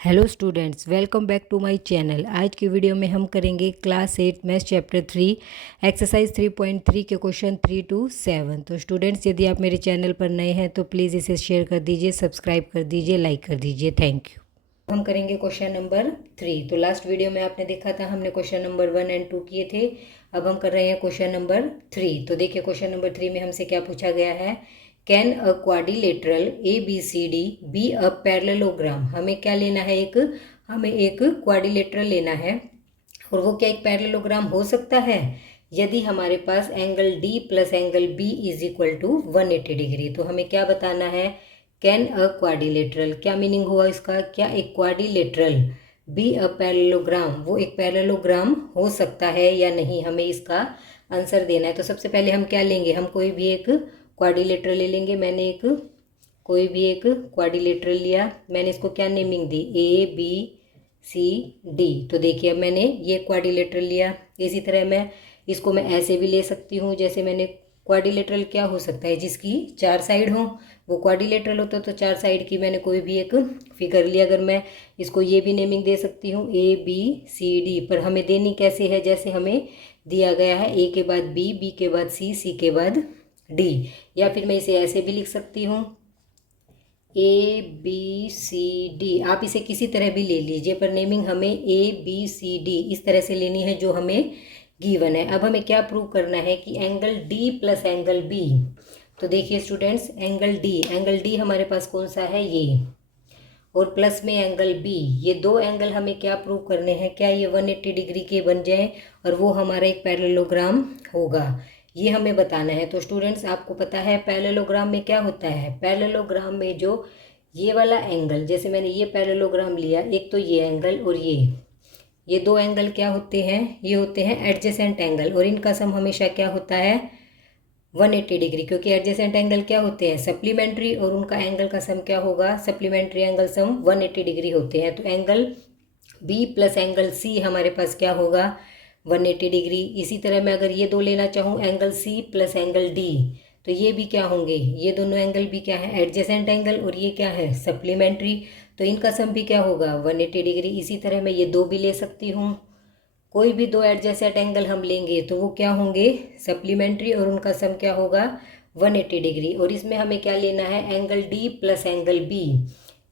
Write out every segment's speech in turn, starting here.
Hello students, welcome back to my channel. आज की video में हम करेंगे क्लास 8 मैथ्स चैप्टर 3 एक्सरसाइज 3.3 के क्वेश्चन 3 to 7। तो स्टूडेंट्स, यदि आप मेरे चैनल पर नए हैं तो प्लीज़ इसे शेयर कर दीजिए, सब्सक्राइब कर दीजिए, लाइक कर दीजिए। Thank you. हम करेंगे क्वेश्चन नंबर 3। तो लास्ट वीडियो में आपने देखा था हमने क्वेश्चन नंबर 1 और 2 किए थे। अब हम कर रहे हैं क्वेश्चन नंबर 3। तो देखिए क्वेश्चन नंबर 3 में हमसे क्या पूछा गया है। Can a quadrilateral ABCD be a parallelogram. हमें क्या लेना है, हमें एक क्वाड्रिलेटरल लेना है। और वो क्या एक पैरेललोग्राम हो सकता है यदि हमारे पास angle D plus angle B is equal to 180 degree. तो हमें क्या बताना है, कैन अ क्वाड्रिलेटरल, क्या मीनिंग हुआ इसका, क्या एक क्वाड्रिलेटरल बी अ पैरेललोग्राम, वो एक पैरेललोग्राम हो सकता है या नहीं, हमें इसका आंसर देना है। तो सबसे पहले हम क्या लेंगे, हम कोई भी एक क्वाड्रिलेटरल ले लेंगे। मैंने कोई भी एक क्वाड्रिलेटरल लिया, मैंने इसको क्या नेमिंग दी, ABCD। तो देखिए अब मैंने ये क्वाड्रिलेटरल लिया। इसी तरह मैं ऐसे भी ले सकती हूँ, जैसे मैंने क्वाड्रिलेटरल क्या हो सकता है जिसकी 4 साइड हो, वो क्वाड्रिलेटरल होता है। तो 4 साइड की मैंने कोई भी एक फिगर ली। अगर मैं इसको ये भी नेमिंग दे सकती हूँ ABCD, पर हमें देनी कैसे है, जैसे हमें दिया गया है A के बाद B के बाद C के बाद D। या फिर मैं इसे ऐसे भी लिख सकती हूँ ABCD। आप इसे किसी तरह भी ले लीजिए, पर नेमिंग हमें ABCD इस तरह से लेनी है जो हमें गिवन है। अब हमें क्या प्रूव करना है कि angle D plus angle B। तो देखिए स्टूडेंट्स, एंगल D हमारे पास कौन सा है, ये, और प्लस में एंगल B, ये दो एंगल हमें क्या प्रूव करने हैं, क्या ये 180 डिग्री के बन जाए और वो हमारा एक पैरेललोग्राम होगा, ये हमें बताना है। तो स्टूडेंट्स, आपको पता है पैरेललोग्राम में क्या होता है। पैरेललोग्राम में जो ये वाला एंगल, जैसे मैंने ये पैरेललोग्राम लिया, एक तो ये एंगल और ये दो एंगल क्या होते हैं, ये होते हैं एडजेसेंट एंगल, और इनका सम हमेशा क्या होता है 180 डिग्री, क्योंकि एडजेसेंट एंगल क्या होते हैं सप्लीमेंट्री, और उनका एंगल का सम क्या होगा, सप्लीमेंट्री एंगल सम 180 डिग्री होते हैं। तो angle B plus angle C हमारे पास क्या होगा 180 डिग्री। इसी तरह मैं अगर ये दो लेना चाहूँ, angle C plus angle D, तो ये भी क्या होंगे, ये दोनों एंगल भी क्या है एडजेसेंट एंगल, और ये क्या है सप्लीमेंट्री, तो इनका सम भी क्या होगा 180 डिग्री। इसी तरह मैं ये दो भी ले सकती हूँ, कोई भी दो एडजेसेंट एंगल हम लेंगे तो वो क्या होंगे सप्लीमेंट्री, और उनका सम क्या होगा 180 डिग्री। और इसमें हमें क्या लेना है, angle D plus angle B।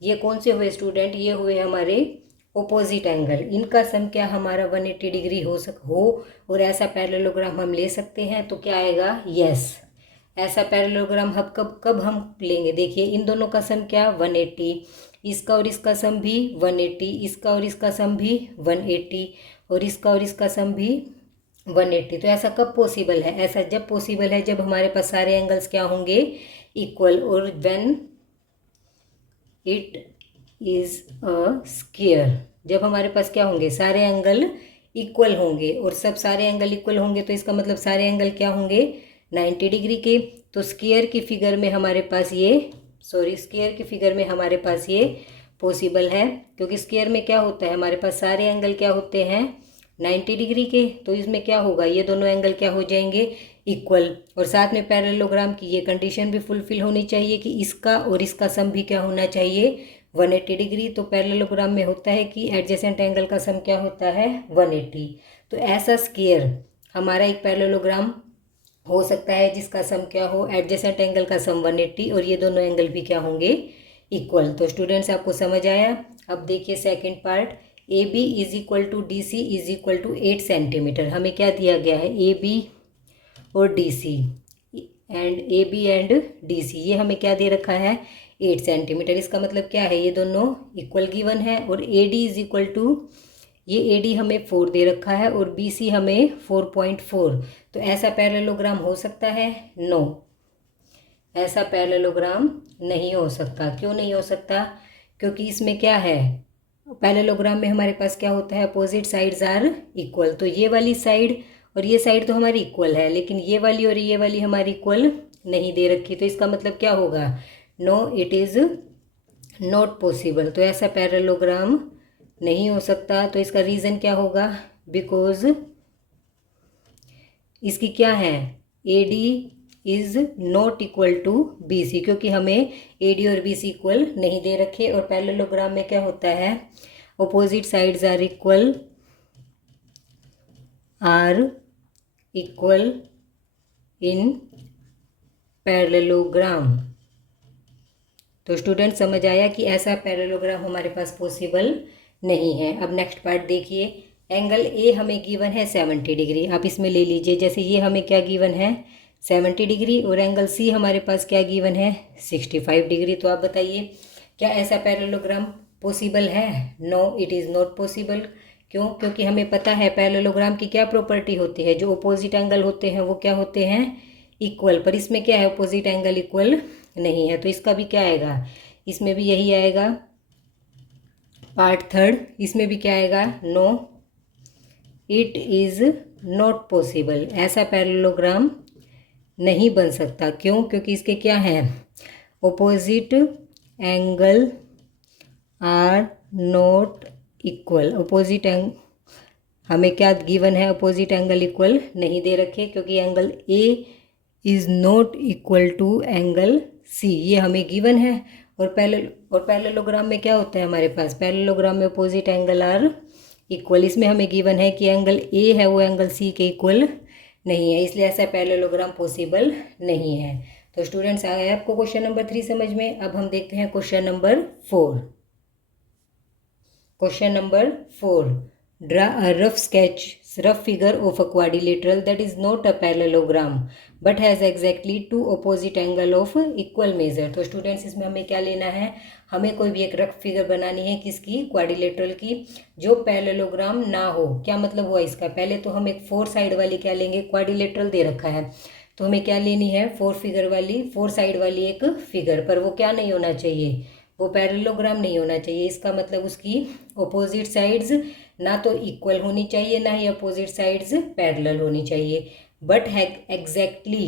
ये कौन से हुए स्टूडेंट, ये हुए हमारे ओपोजिट एंगल, इनका सम क्या हमारा 180 डिग्री हो और ऐसा पैरेललोग्राम हम ले सकते हैं। तो क्या आएगा, यस, ऐसा पैरेललोग्राम हम कब कब हम लेंगे। देखिए इन दोनों का सम क्या 180, इसका और इसका सम भी 180, इसका और इसका सम भी 180, और इसका और इसका सम भी 180। तो ऐसा कब पॉसिबल है, ऐसा जब पॉसिबल है जब हमारे पास सारे एंगल्स क्या होंगे इक्वल, और when it is a square, जब हमारे पास क्या होंगे सारे एंगल इक्वल होंगे, और सब सारे एंगल इक्वल होंगे तो इसका मतलब सारे एंगल क्या होंगे 90 डिग्री के। तो स्क्वायर की फिगर में हमारे पास स्क्वायर की फिगर में हमारे पास ये पॉसिबल है, क्योंकि स्क्वायर में क्या होता है हमारे पास सारे एंगल क्या होते हैं 90 डिग्री के। तो इसमें क्या होगा, ये दोनों एंगल क्या हो जाएंगे इक्वल, और साथ में पैरेललोग्राम की ये कंडीशन भी फुलफिल होनी चाहिए कि इसका और इसका सम भी क्या होना चाहिए 180 डिग्री। तो पैरेललोग्राम में होता है कि एडजेसेंट एंगल का सम क्या होता है 180। तो ऐसा स्क्वायर हमारा एक पैरेललोग्राम हो सकता है जिसका सम क्या हो एडजेसेंट एंगल का सम 180, और ये दोनों एंगल भी क्या होंगे इक्वल। तो स्टूडेंट्स आपको समझ आया। अब देखिए second part, AB is equal to DC is equal to 8 centimetre. हमें क्या दिया गया है AB और DC एंड DC, ये हमें क्या दे रखा है 8 सेंटीमीटर। इसका मतलब क्या है, ये दोनों इक्वल गिवन है, और AD इज इक्वल टू, ये AD हमें 4 दे रखा है और BC हमें 4.4। तो ऐसा पैरेललोग्राम हो सकता है, नो, ऐसा पैरेललोग्राम नहीं हो सकता। क्यों नहीं हो सकता, क्योंकि इसमें क्या है पैरेललोग्राम में हमारे पास क्या होता है अपोजिट साइड्स आर इक्वल। तो ये वाली साइड और ये साइड तो हमारी इक्वल है, लेकिन ये वाली और ये वाली हमारी इक्वल नहीं दे रखी। तो इसका मतलब क्या होगा, no, it is not possible. तो ऐसा पैरेललोग्राम नहीं हो सकता। तो इसका रीज़न क्या होगा, बिकॉज इसकी क्या है AD is not equal to B C, क्योंकि हमें ए डी और बी सी इक्वल नहीं दे रखे। और पैरेललोग्राम में क्या होता है, opposite sides are equal in parallelogram. तो स्टूडेंट समझ आया कि ऐसा पैरेललोग्राम हमारे पास पॉसिबल नहीं है। अब नेक्स्ट पार्ट देखिए, एंगल ए हमें गिवन है 70 डिग्री, आप इसमें ले लीजिए। जैसे ये हमें क्या गिवन है 70 डिग्री, और एंगल सी हमारे पास क्या गिवन है 65 डिग्री। तो आप बताइए क्या ऐसा पैरेललोग्राम पॉसिबल है? No, it is not possible. क्यों? क्योंकि हमें पता है पैरेललोग्राम की क्या प्रॉपर्टी होती है, जो अपोजिट एंगल होते हैं वो क्या होते हैं, इक्वल। पर इसमें क्या है, अपोजिट एंगल इक्वल नहीं है। तो इसका भी क्या आएगा, इसमें भी यही आएगा पार्ट थर्ड। इसमें भी क्या आएगा, no, it is not possible. ऐसा पैरेललोग्राम नहीं बन सकता। क्यों? क्योंकि इसके क्या हैं, opposite angle are not equal. Opposite angle हमें क्या गिवन है, ऑपोजिट एंगल इक्वल नहीं दे रखे, क्योंकि angle A is not equal to angle C, ये हमें गिवन है। और पैरेललोग्राम में क्या होता है हमारे पास, पैरेललोग्राम में ऑपोजिट एंगल आर इक्वल। इसमें हमें गिवन है कि एंगल ए है वो एंगल सी के इक्वल नहीं है, इसलिए ऐसा पैरेललोग्राम पॉसिबल नहीं है। तो स्टूडेंट्स आ गए आपको क्वेश्चन नंबर 3 समझ में। अब हम देखते हैं question number 4। Question number 4, draw a rough figure of a quadrilateral that is not a parallelogram but has exactly two opposite angle of equal measure। तो स्टूडेंट्स इसमें हमें क्या लेना है, हमें कोई भी एक रफ फिगर बनानी है किसकी, क्वाड्रिलेटरल की, जो पैरेललोग्राम ना हो। क्या मतलब हुआ इसका, पहले तो हम एक 4 साइड वाली क्या लेंगे, क्वाड्रिलेटरल दे रखा है तो हमें क्या लेनी है, 4 साइड वाली एक फिगर। पर वो क्या नहीं होना चाहिए, वो पैरेललोग्राम नहीं होना चाहिए। इसका मतलब उसकी ऑपोजिट साइड्स ना तो इक्वल होनी चाहिए, ना ही अपोजिट साइड्स पैरेलल होनी चाहिए, बट है exactly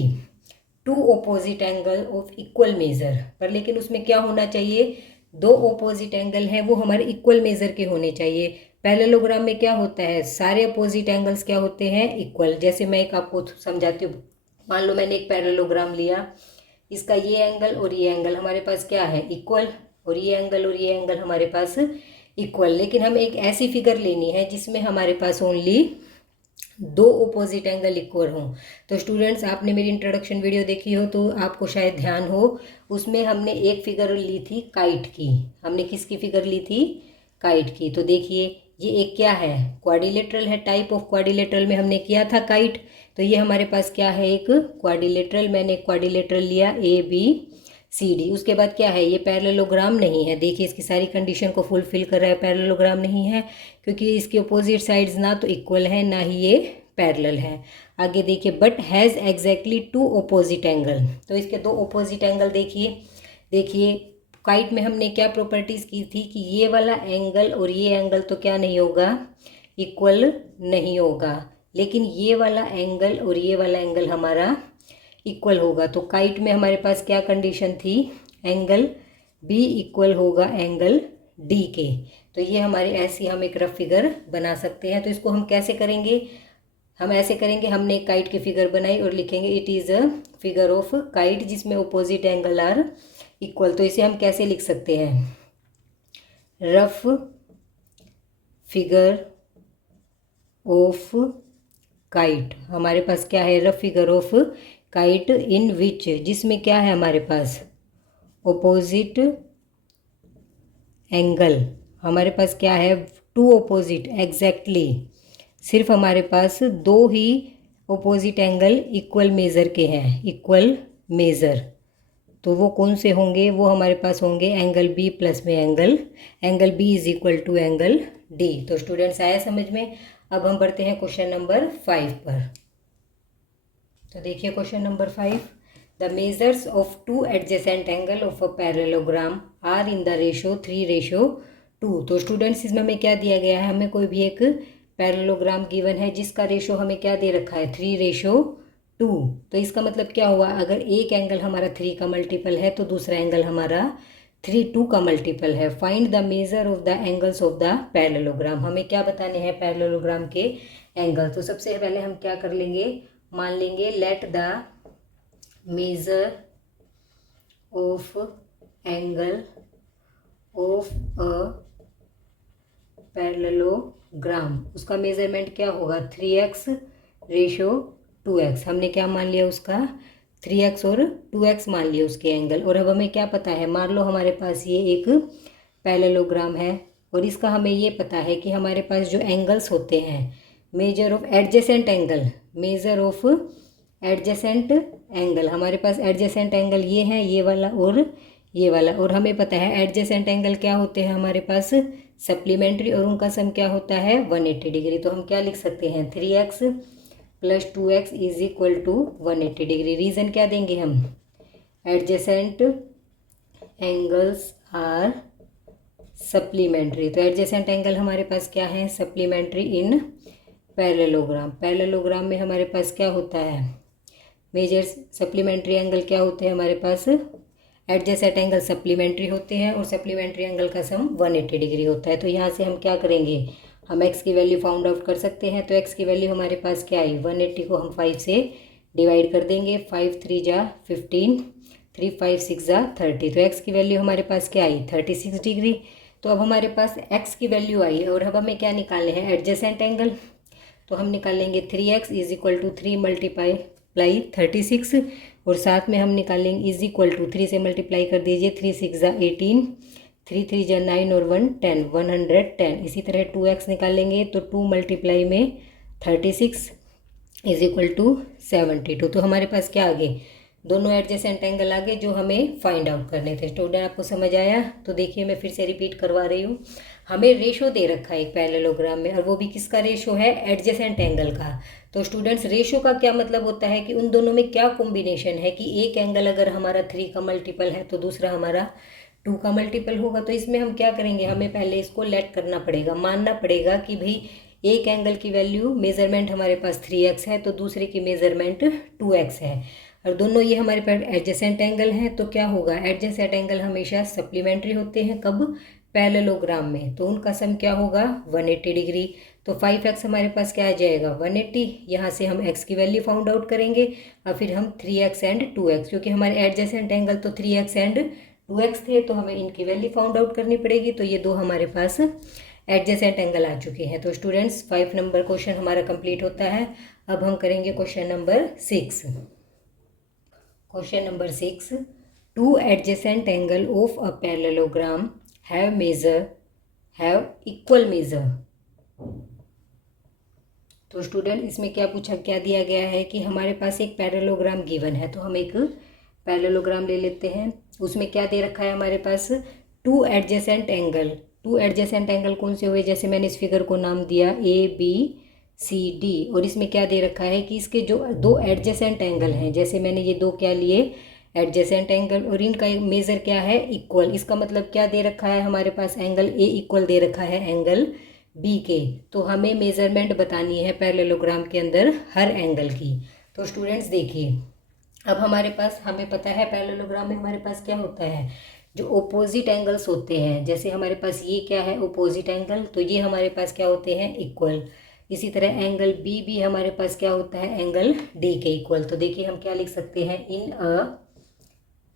two opposite angle of equal measure. पर लेकिन उसमें क्या होना चाहिए, दो ऑपोजिट एंगल हैं वो हमारे इक्वल मेजर के होने चाहिए। पैरेललोग्राम में क्या होता है, सारे अपोजिट एंगल्स क्या होते हैं, इक्वल। जैसे मैं एक आपको समझाती हूँ, मान लो मैंने एक पैरेललोग्राम लिया, इसका ये एंगल और ये एंगल हमारे पास क्या है, इक्वल, और ये एंगल और ये एंगल हमारे पास इक्वल। लेकिन हमें एक ऐसी फिगर लेनी है जिसमें हमारे पास ओनली दो ऑपोजिट एंगल इक्वल हों। तो स्टूडेंट्स आपने मेरी इंट्रोडक्शन वीडियो देखी हो तो आपको शायद ध्यान हो, उसमें हमने एक फिगर ली थी काइट की। हमने किसकी फिगर ली थी, काइट की। तो देखिए ये एक क्या है, क्वाड्रिलेटरल है, टाइप ऑफ क्वाड्रिलेटरल में हमने किया था काइट। तो ये हमारे पास क्या है, एक क्वाड्रिलेटरल। मैंने एक क्वाड्रिलेटरल लिया ए बी सी डी। उसके बाद क्या है, ये पैरेललोग्राम नहीं है। देखिए इसकी सारी कंडीशन को फुलफिल कर रहा है, पैरेललोग्राम नहीं है क्योंकि इसके अपोजिट साइड्स ना तो इक्वल है ना ही ये पैरेलल है। आगे देखिए, but has exactly two opposite angle. तो इसके दो ऑपोजिट एंगल देखिए काइट में हमने क्या प्रॉपर्टीज़ की थी कि ये वाला एंगल और ये एंगल तो क्या नहीं होगा, इक्वल नहीं होगा, लेकिन ये वाला एंगल और ये वाला एंगल हमारा इक्वल होगा। तो काइट में हमारे पास क्या कंडीशन थी, एंगल बी इक्वल होगा एंगल डी के। तो ये हमारे ऐसी हम एक रफ फिगर बना सकते हैं। तो इसको हम कैसे करेंगे, हम ऐसे करेंगे, हमने एक काइट की फिगर बनाई और लिखेंगे it is a figure of kite जिसमें ऑपोजिट एंगल आर इक्वल। तो इसे हम कैसे लिख सकते हैं, रफ फिगर ऑफ काइट। हमारे पास क्या है, रफ फिगर ऑफ काइट इन विच, जिसमें क्या है हमारे पास ऑपोजिट एंगल, हमारे पास क्या है टू ऑपोजिट, एग्जैक्टली सिर्फ हमारे पास दो ही ऑपोजिट एंगल इक्वल मेज़र के हैं, इक्वल मेज़र। तो वो कौन से होंगे, वो हमारे पास होंगे एंगल बी प्लस में angle B is equal to angle D. तो स्टूडेंट्स आया समझ में। अब हम बढ़ते हैं क्वेश्चन नंबर 5 पर। तो देखिए question number 5, the measures of two adjacent angle of a parallelogram are in the ratio 3:2। तो स्टूडेंट्स इसमें हमें क्या दिया गया है, हमें कोई भी एक पैरेललोग्राम गिवन है जिसका रेशो हमें क्या दे रखा है, 3:2। तो इसका मतलब क्या हुआ, अगर एक एंगल हमारा 3 का मल्टीपल है तो दूसरा एंगल हमारा 2 का मल्टीपल है। Find the measure of the angles of the parallelogram. हमें क्या बताने हैं पैरेललोग्राम के एंगल। तो सबसे पहले हम क्या कर लेंगे, मान लेंगे let the measure of angle of a parallelogram, उसका मेजरमेंट क्या होगा 3x रेशो 2x। हमने क्या मान लिया उसका 3x और 2x मान लिया उसके एंगल। और अब हमें क्या पता है, मान लो हमारे पास ये एक पैरेललोग्राम है और इसका हमें ये पता है कि हमारे पास जो एंगल्स होते हैं measure of adjacent angle, measure of adjacent angle, हमारे पास एडजेसेंट एंगल ये है, ये वाला और ये वाला। और हमें पता है एडजेसेंट एंगल क्या होते हैं हमारे पास सप्लीमेंट्री, और उनका सम क्या होता है 180 डिग्री। तो हम क्या लिख सकते हैं 3x + 2x is equal to 180 degree. Reason क्या देंगे हम, एडजेसेंट एंगल्स आर सप्लीमेंट्री। तो एडजेसेंट एंगल हमारे पास क्या है सप्लीमेंट्री इन पैरेललोग्राम। पैरेललोग्राम में हमारे पास क्या होता है मेजर सप्लीमेंट्री एंगल क्या होते हैं हमारे पास, एडजेसेंट एंगल सप्लीमेंट्री होते हैं और सप्लीमेंट्री एंगल का सम 180 डिग्री होता है। तो यहाँ से हम क्या करेंगे, हम x की वैल्यू फाउंड आउट कर सकते हैं। तो x की वैल्यू हमारे पास क्या आई 180 को हम 5 से डिवाइड कर देंगे, 5 3 जा 15, 3 5 6 जा 30। तो x की वैल्यू हमारे पास क्या आई 36 डिग्री। तो अब हमारे पास x की वैल्यू आई और अब हमें क्या निकालने हैं एडजेसेंट एंगल। तो हम निकालेंगे 3x is equal to 3 multiply 36 और साथ में हम निकालेंगे इज इक्वल टू 3 से मल्टीप्लाई कर दीजिए, 3 6 जा 18, 3 3 जा 9 और 1 10, 110। इसी तरह 2x निकालेंगे तो 2 मल्टीप्लाई में 36 इज इक्वल टू 72। तो हमारे पास क्या आ गए दोनों एडजेसेंट एंगल आगे जो हमें फाइंड आउट करने थे। स्टूडेंट आपको समझ आया? तो देखिए मैं फिर से रिपीट करवा रही हूँ। हमें रेशो दे रखा है एक पैरेललोग्राम में और वो भी किसका रेशो है एडजेसेंट एंगल का। तो स्टूडेंट्स रेशो का क्या मतलब होता है कि उन दोनों में क्या कॉम्बिनेशन है कि एक एंगल अगर हमारा 3 का मल्टीपल है तो दूसरा हमारा 2 का मल्टीपल होगा। तो इसमें हम क्या करेंगे, हमें पहले इसको लेट करना पड़ेगा, मानना पड़ेगा कि भाई एक एंगल की वैल्यू मेजरमेंट हमारे पास 3x है तो दूसरे की मेजरमेंट 2x है और दोनों ये हमारे पास एडजेसेंट एंगल हैं। तो क्या होगा एडजेसेंट एंगल हमेशा सप्लीमेंट्री होते हैं कब पैरेललोग्राम में, तो उनका सम क्या होगा 180 डिग्री। तो 5x हमारे पास क्या आ जाएगा 180। यहाँ से हम x की वैल्यू फाउंड आउट करेंगे और फिर हम 3x एंड 2x, क्योंकि हमारे एडजेसेंट एंगल तो 3x एंड 2x थे तो हमें इनकी वैल्यू फाउंड आउट करनी पड़ेगी। तो ये दो हमारे पास एडजेसेंट एंगल आ चुके हैं। तो स्टूडेंट्स 5 नंबर क्वेश्चन हमारा कंप्लीट होता है। अब हम करेंगे question number 6। Question number 6, 2 adjacent angle of a parallelogram have equal major. तो स्टूडेंट इसमें क्या पूछा, क्या दिया गया है कि हमारे पास एक पैरेललोग्राम गिवन है। तो हम एक पैरेललोग्राम ले लेते हैं, उसमें क्या दे रखा है हमारे पास 2 एडजेसेंट एंगल। 2 एडजेसेंट एंगल कौन से हुए, जैसे मैंने इस फिगर को नाम दिया ABCD और इसमें क्या दे रखा है कि इसके जो 2 एडजेसेंट एंगल हैं, जैसे मैंने ये 2 क्या लिए एडजेसेंट एंगल और इनका मेजर क्या है इक्वल। इसका मतलब क्या दे रखा है हमारे पास एंगल A इक्वल दे रखा है एंगल B के। तो हमें मेजरमेंट बतानी है पैरेललोग्राम के अंदर हर एंगल की। तो स्टूडेंट्स देखिए अब हमारे पास हमें पता है पैरेललोग्राम में हमारे पास क्या होता है जो ओपोजिट एंगल्स होते हैं, जैसे हमारे पास ये क्या है ओपोजिट एंगल, तो ये हमारे पास क्या होते हैं इक्वल। इसी तरह एंगल B भी हमारे पास क्या होता है एंगल D के इक्वल। तो देखिए हम क्या लिख सकते हैं इन अ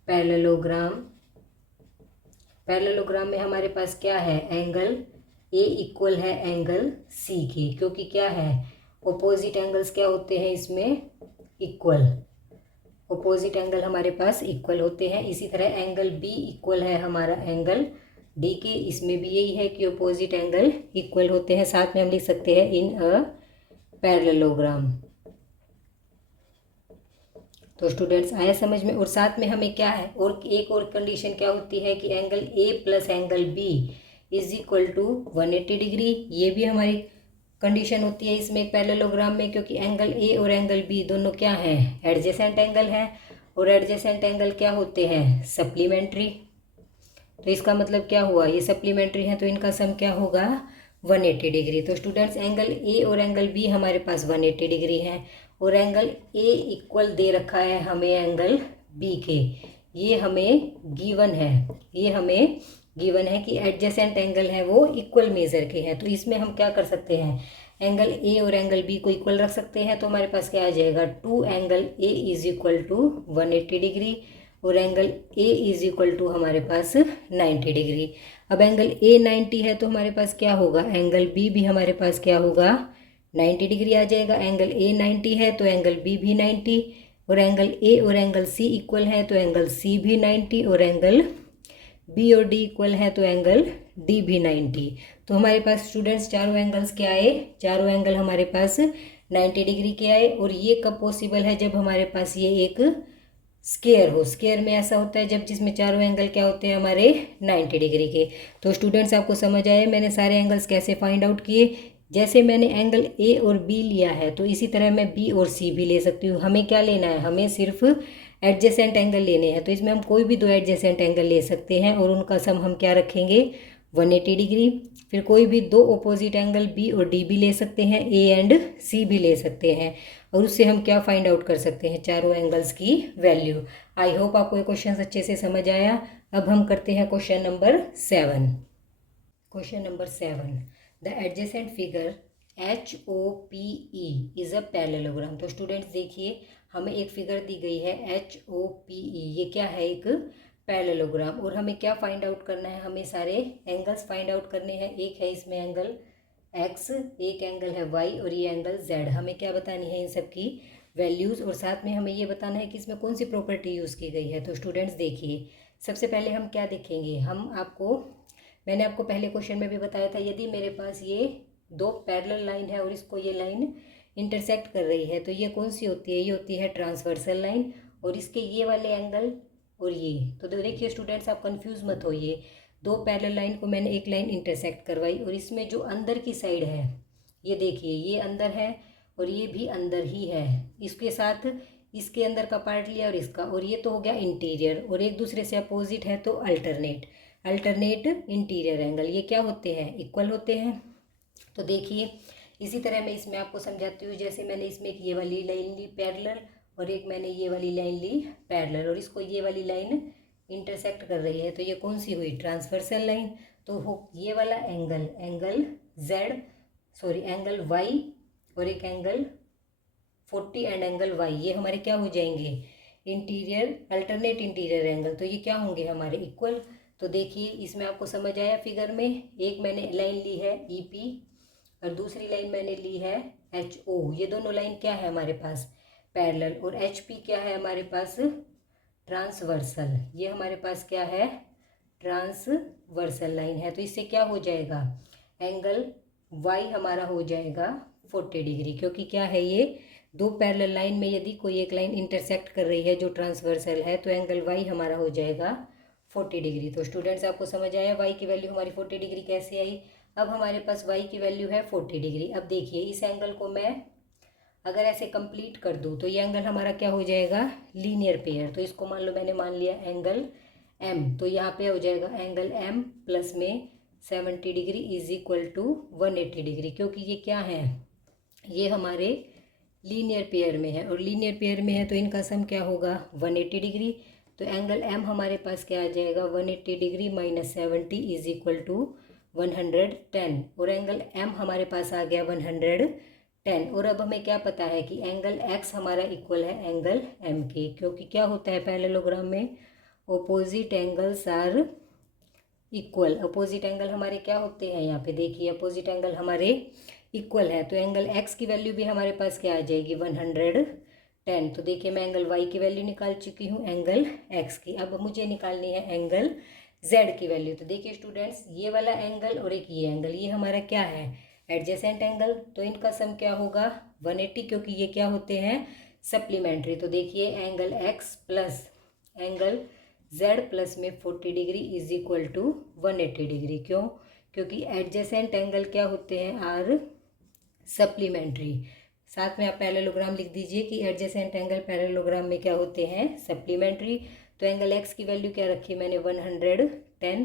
पैरेललोग्राम, पैरेललोग्राम में हमारे पास क्या है एंगल A इक्वल है एंगल C के, क्योंकि क्या है ओपोजिट एंगल्स क्या होते हैं इसमें इक्वल, ओपोजिट एंगल हमारे पास इक्वल होते हैं। इसी तरह एंगल B इक्वल है हमारा एंगल D के, इसमें भी यही है कि ओपोजिट एंगल इक्वल होते हैं। साथ में हम लिख सकते हैं इन अ पैरेललोग्राम। तो स्टूडेंट्स आया समझ में? और साथ में हमें क्या है और एक और कंडीशन क्या होती है कि angle A plus angle B is equal to 180 degree. ये भी हमारी कंडीशन होती है इसमें पैरेललोग्राम में, क्योंकि एंगल A और एंगल B दोनों क्या हैं एडजेसेंट एंगल हैं और एडजेसेंट एंगल क्या होते हैं सप्लीमेंट्री। तो इसका मतलब क्या हुआ ये सप्लीमेंट्री है तो इनका सम क्या होगा 180 डिग्री। तो स्टूडेंट्स एंगल A और एंगल B हमारे पास 180 डिग्री है और एंगल A इक्वल दे रखा है हमें एंगल B के, ये हमें गिवन है, ये हमें गिवन है कि एडजेसेंट एंगल है वो इक्वल मेजर के हैं। तो इसमें हम क्या कर सकते हैं, एंगल ए और एंगल बी को इक्वल रख सकते हैं। तो हमारे पास क्या आ जाएगा, 2 angle A is equal to 180 degree और angle A is equal to हमारे पास 90 डिग्री। अब एंगल ए 90 है तो हमारे पास क्या होगा, एंगल बी भी हमारे पास क्या होगा, 90 डिग्री आ जाएगा। एंगल ए 90 है तो एंगल बी भी 90, और एंगल ए और एंगल सी इक्वल है तो एंगल सी भी 90, और एंगल बी और डी इक्वल है तो एंगल डी भी 90। तो हमारे पास स्टूडेंट्स चारों एंगल्स क्या आए, चारों एंगल हमारे पास 90 डिग्री के आए। और ये कब पॉसिबल है, जब हमारे पास ये एक स्केयर हो। स्केयर में ऐसा होता है जब जिसमें चारों एंगल क्या होते हैं हमारे 90 डिग्री के। तो स्टूडेंट्स आपको समझ आए मैंने सारे एंगल्स कैसे फाइंड आउट किए। जैसे मैंने एंगल ए और बी लिया है तो इसी तरह मैं बी और सी भी ले सकती हूँ। हमें क्या लेना है, हमें सिर्फ एडजेसेंट एंगल लेने हैं। तो इसमें हम कोई भी दो एडजेसेंट एंगल ले सकते हैं और उनका सम हम क्या रखेंगे, 180 डिग्री। फिर कोई भी दो अपोजिट एंगल बी और डी भी ले सकते हैं, ए एंड सी भी ले सकते हैं, और उससे हम क्या फाइंड आउट कर सकते हैं, चारों एंगल्स की वैल्यू। आई होप आपको ये क्वेश्चन अच्छे से समझ आया। अब हम करते हैं question number 7। Question number 7, the adjacent figure HOPE is a parallelogram. तो स्टूडेंट्स देखिए हमें एक फिगर दी गई है HOPE, ये क्या है, एक पैरेललोग्राम। और हमें क्या फाइंड आउट करना है, हमें सारे एंगल्स फाइंड आउट करने हैं। एक है इसमें एंगल x, एक एंगल है y और ये एंगल z। हमें क्या बतानी है, इन सब की वैल्यूज़, और साथ में हमें ये बताना है कि इसमें कौन सी प्रॉपर्टी यूज़ की गई है। तो स्टूडेंट्स देखिए सबसे पहले हम क्या देखेंगे, मैंने आपको पहले क्वेश्चन में भी बताया था, यदि मेरे पास ये दो पैरेलल लाइन है और इसको ये लाइन इंटरसेक्ट कर रही है तो ये कौन सी होती है, ये होती है ट्रांसवर्सल लाइन। और इसके ये वाले एंगल और ये, तो देखिए स्टूडेंट्स आप कंफ्यूज मत होइए, दो पैरेलल लाइन को मैंने एक लाइन इंटरसेक्ट करवाई और इसमें जो अंदर की साइड है ये देखिए ये अंदर है और ये भी अंदर ही है, इसके साथ इसके अंदर का पार्ट लिया और इसका, और ये तो हो गया इंटीरियर, और एक दूसरे से अपोजिट है तो अल्टरनेट इंटीरियर एंगल, ये क्या होते हैं, इक्वल होते हैं। तो देखिए इसी तरह मैं इसमें आपको समझाती हूँ। जैसे मैंने इसमें एक ये वाली लाइन ली पैरेलल और एक मैंने ये वाली लाइन ली पैरेलल, और इसको ये वाली लाइन इंटरसेक्ट कर रही है तो ये कौन सी हुई, ट्रांसवर्सल लाइन। तो हो ये वाला एंगल वाई और एक एंगल 40 एंड एंगल वाई, ये हमारे क्या हो जाएंगे, अल्टरनेट इंटीरियर एंगल। तो ये क्या होंगे हमारे इक्वल। तो देखिए इसमें आपको समझ आया फिगर में, एक मैंने लाइन ली है EP और दूसरी लाइन मैंने ली है HO। ये दोनों लाइन क्या है हमारे पास, पैरेलल, और HP क्या है हमारे पास, ट्रांसवर्सल। ये हमारे पास क्या है, ट्रांसवर्सल लाइन है। तो इससे क्या हो जाएगा, एंगल Y हमारा हो जाएगा 40 डिग्री, क्योंकि क्या है ये दो पैरेलल लाइन में यदि कोई एक लाइन इंटरसेक्ट कर रही है जो ट्रांसवर्सल है तो एंगल Y हमारा हो जाएगा 40 डिग्री। तो स्टूडेंट्स आपको समझ आया Y की वैल्यू हमारी 40 डिग्री कैसे आई। अब हमारे पास Y की वैल्यू है 40 डिग्री। अब देखिए इस एंगल को मैं अगर ऐसे कंप्लीट कर दूँ तो ये एंगल हमारा क्या हो जाएगा, लीनियर पेयर। तो इसको मान लो मैंने मान लिया एंगल M, तो यहाँ पे हो जाएगा एंगल M प्लस में 70 degree is equal to 180 degree, क्योंकि ये क्या है, ये हमारे लीनियर पेयर में है, और लीनियर पेयर में है तो इनका सम क्या होगा 180 डिग्री। तो एंगल M हमारे पास क्या आ जाएगा, 180 degree minus 70 is equal to 110, और एंगल M हमारे पास आ गया 110। और अब हमें क्या पता है कि एंगल X हमारा इक्वल है एंगल M के, क्योंकि क्या होता है पैरेललोग्राम में opposite angles are equal. Opposite angle हमारे क्या होते हैं, यहाँ पे देखिए अपोजिट एंगल हमारे इक्वल है। तो एंगल X की वैल्यू भी हमारे पास क्या आ जाएगी 110। तो देखिए मैं एंगल Y की वैल्यू निकाल चुकी हूँ एंगल X की। अब मुझे निकालनी है एंगल Z की वैल्यू। तो देखिए स्टूडेंट्स ये वाला एंगल और एक ये एंगल, ये हमारा क्या है, एडजेसेंट एंगल। तो इनका सम क्या होगा 180, क्योंकि ये क्या होते हैं सप्लीमेंट्री। तो देखिए angle X plus angle Z plus में 40 degree is equal to 180 degree. क्यों, क्योंकि एडजेसेंट एंगल क्या होते हैं, आर सप्लीमेंट्री। साथ में आप पैरेललोग्राम लिख दीजिए कि एडजेसेंट एंगल पैरेललोग्राम में क्या होते हैं, सप्लीमेंट्री। तो एंगल X की वैल्यू क्या रखी मैंने 110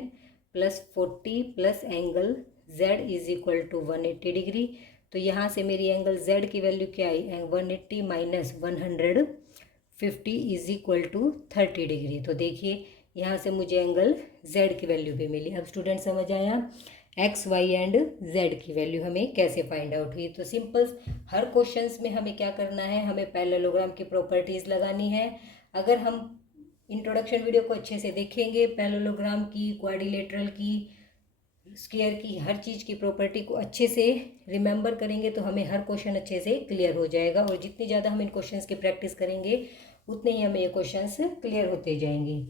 plus 40 plus angle Z is equal to 180 degree. तो यहाँ से मेरी एंगल Z की वैल्यू क्या आई, 180 minus 150 is equal to 30 degree. तो देखिए यहाँ से मुझे एंगल Z की वैल्यू भी मिली। अब स्टूडेंट समझ आया एक्स वाई एंड Z की वैल्यू हमें कैसे फाइंड आउट हुई। तो सिंपल, हर क्वेश्चंस में हमें क्या करना है, हमें पैरेललोग्राम की प्रॉपर्टीज़ लगानी है। अगर हम इंट्रोडक्शन वीडियो को अच्छे से देखेंगे, पैरेललोग्राम की, क्वाड्रिलेटरल की, स्क्वायर की, हर चीज़ की प्रॉपर्टी को अच्छे से रिमेंबर करेंगे तो हमें हर क्वेश्चन अच्छे से क्लियर हो जाएगा। और जितनी ज़्यादा हम इन क्वेश्चंस की प्रैक्टिस करेंगे उतने ही हमें ये क्वेश्चंस क्लियर होते जाएंगे।